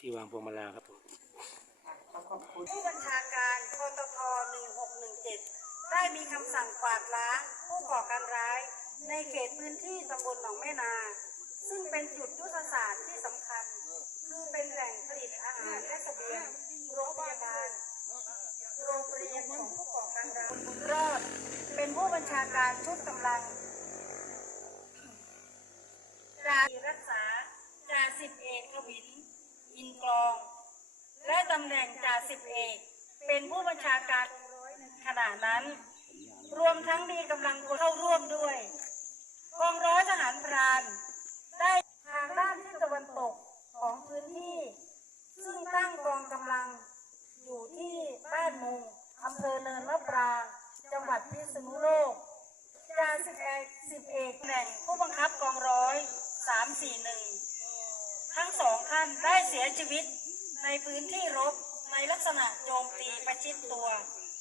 ที่วางพวงมาลาครับผมขอบคุณผู้บัญชาการพตท1617 ได้มีคำสั่งกวาดล้างผู้ก่อการร้าย ในเขตพื้นที่ตำบลหนองแม่นา ซึ่งเป็นจุดยุทธศาสตร์ที่สำคัญ คือเป็นแหล่งผลิตอาหารและเสบียงโรงพยาบาลโรงเรียนของผู้ก่อการร้ายบุญรอดเป็นผู้บัญชาการชุดกำลังจ่ารักษาจ่าสิบเอกทวินอินกรอง และตำแห น่งจ่าสิบเอกเป็นผู้บัญชาการขณะนั้น รวมทั้งมีกำลังคนเข้าร่วมด้วยกองร้อยทหารพราน ได้ทางด้านที่ตะวันตกของพื้นที่ ซึ่งตั้งกองกำลังอยู่ที่บ้านมุงอำเภอเนินมะปรางจังหวัดพิษณุโลกจ่าสิบเอกสิบเอกแหล่งผู้บังคับกองร้อยสามสี่หนึ่งทั้งสองท่านได้เสียชีวิตในพื้นที่รบ ในลักษณะโจมตีประชิดตัว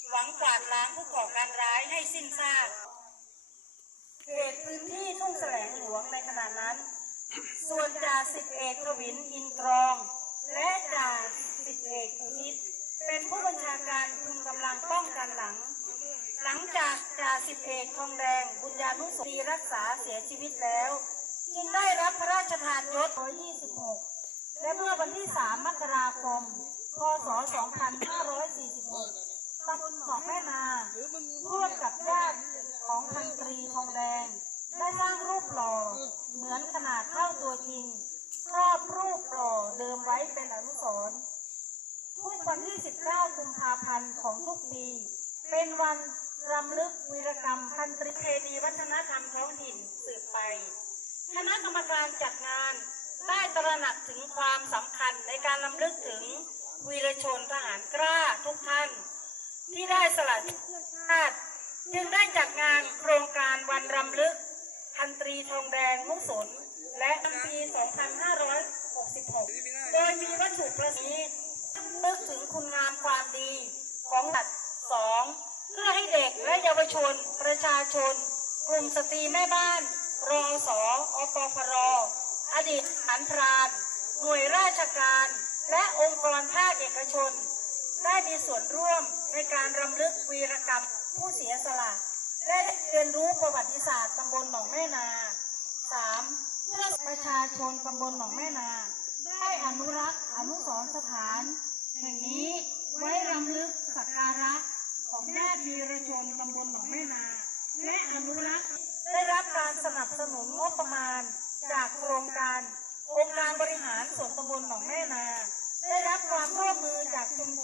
หวังกวาดล้างผู้ก่อการร้ายให้สิ้นซากเขตพื้นที่ทุ่งแสลงหลวงในขณะนั้น ส่วนจ่าสิบเอกทวินอินทรอง และจ่าสิบเอกอุทิศเป็นผู้บัญชาการคุมกำลังป้องกันหลัง หลังจากจ่าสิบเอกทองแดง บุญญานุสรีรักษาเสียชีวิตแล้ว จึงได้รับพระราชทานยศ126 และเมื่อวันที่ 3 มกราคม พศ 2546ตำบลหนองแม่นาร่วมกับญาติของพันตรีทองแดง ได้สร้างรูปหล่อ เหมือนขนาดเท่าตัวจริง ครอบรูปหล่อเดิมไว้เป็นอนุสรณ์ทุกวันที่ 19 กุมภาพันธ์ของทุกปี เป็นวันรำลึกวีรกรรมพันตรีเพณีวัฒนธรรมท้องถิ่นสืบไป คณะกรรมการจัดงานได้ตระหนักถึงความสำคัญในการรำลึกถึง วีรชนทหารกล้าทุกท่าน ที่ได้สละชีวิตเพื่อชาติจึงได้จัดงานโครงการวันรำลึก พันตรีทองแดงมุสน และปี 2566 โดยมีวัตถุประสงค์นึกถึงคุณงามความดีของสัตว์สองเพื่อให้เด็กและเยาวชน ประชาชน กลุ่มสตรีแม่บ้าน รอสออปพรออดีตทหารพราน หน่วยราชการ และองค์กรภาคเอกชน ได้มีส่วนร่วมในการรำลึกวีรกรรมผู้เสียสละ และเรียนรู้ประวัติศาสตร์ตำบลหนองแม่นา 3. เพื่อประชาชนตำบลหนองแม่นา ได้อนุรักษ์อนุสรณ์สถาน แห่งนี้ไว้รำลึกสักการะของญาติวีรชนตำบลหนองแม่นา และอนุรักษ์ได้รับการสนับสนุนงบประ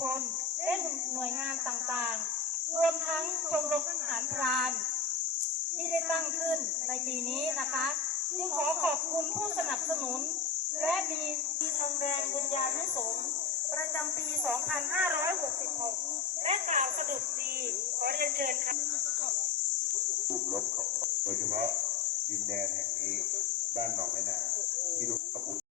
ชนและหน่วยงานต่างๆ รวมทั้งชมรมทหารพรานที่ได้ตั้งขึ้นในปีนี้นะคะจึงขอขอบคุณผู้สนับสนุน และมีทีทองแดงบุญญานุสงฆ์ประจำปี 2566 และกล่าวสดุดดี ขอเรียนเชิญค่ะกลุ่มรบของโดยเฉพาะดินแดนแห่งนี้ บ้านหนองแม่นาที่ดูกระปุ